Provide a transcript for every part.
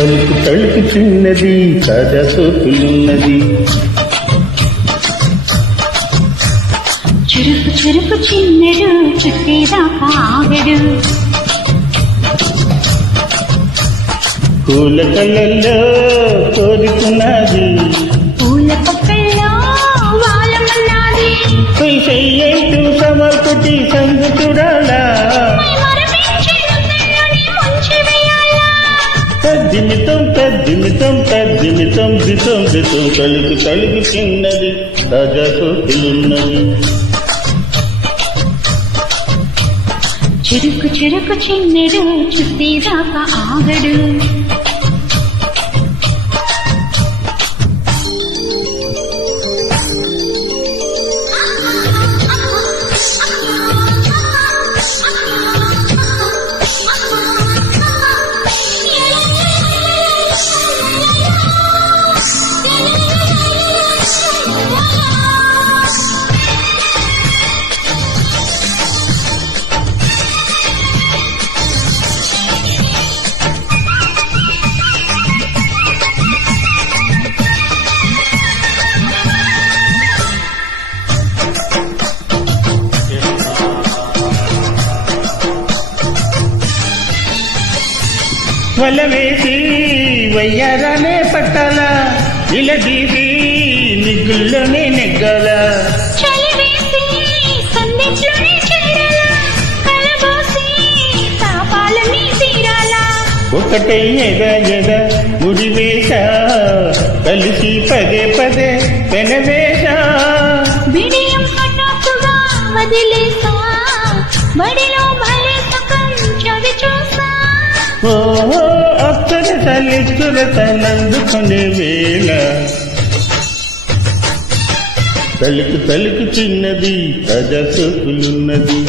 తలుపు తలుపు చిన్నది తాజా సోకులున్నది చురుకు చురుకు చిన్నడు చుట్టేదాకా ఆగడు పూల కళ్ళల్లో కోరుకున్నది పూల పక్కల్లో వాలమన్నది చెయ్యంటూ సమర్పుటి సందు చూడాలా తద్దిమితం తద్దిమితం తద్దిమితం దితం దితం తలుపు తలుపు చిన్నది తాజా సోకులున్నది చురుకు చురుకు చిన్నడు చుట్టేదాకా ఆగడు వల వేసి వయ్యారానే పట్టాల ఇలా తీసి నిగ్గుల్లోనే నెగ్గాల ఒకటే ఎద ముడివేశ కలిసి పదే పదే పెనవేశ బిడియం కన్నట్టుగా వదిలేసా బడిలో భలే సకం చవి చూసా ఓహో అప్సరసలిచ్చురతనందుకునే వేళ తలుకు తలుకు చిన్నది తాజా సోకులున్నది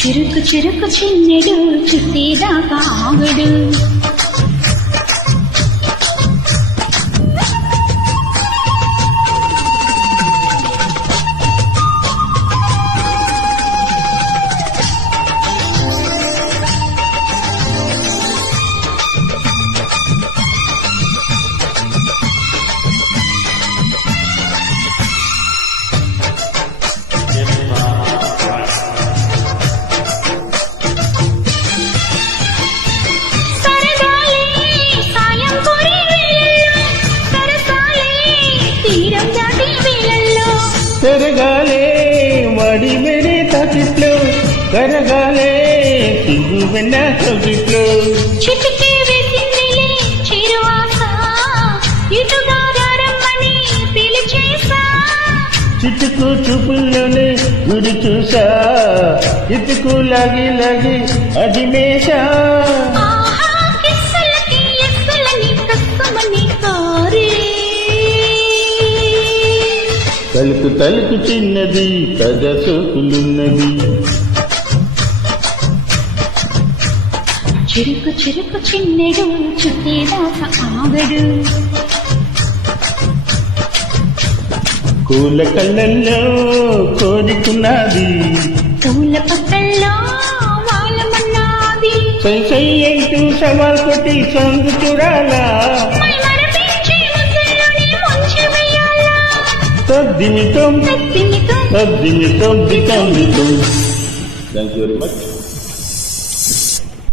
చురుకు చురుకు చిన్నడు చుట్టేదాకా ఆగడు పెరగాలే వాడి వేరే తాకిట్లో కరగాలే సిగ్గు వెన్న తొగిట్లో చిటికే వేసిందిలే చిరువాస ఇటుగా రమ్మని పిలిచేసా చిటుకు చూపుల్లోనే గురి చూసా ఇటుకు లాగి లాగి అది మేషా తలుపు తలుపు చిన్నది తాజా సోకులున్నది చురుకు చురుకు చిన్నడు చుట్టేదాకా ఆగడు పూల కళ్ళల్లో కోరుకున్నది పూల పక్కల్లో వాలమన్నది అంటూ సమాల్కొట్టి సందు చూడాలా తద్దిమితం తద్దిమితం దితం దితం. Thank you very much.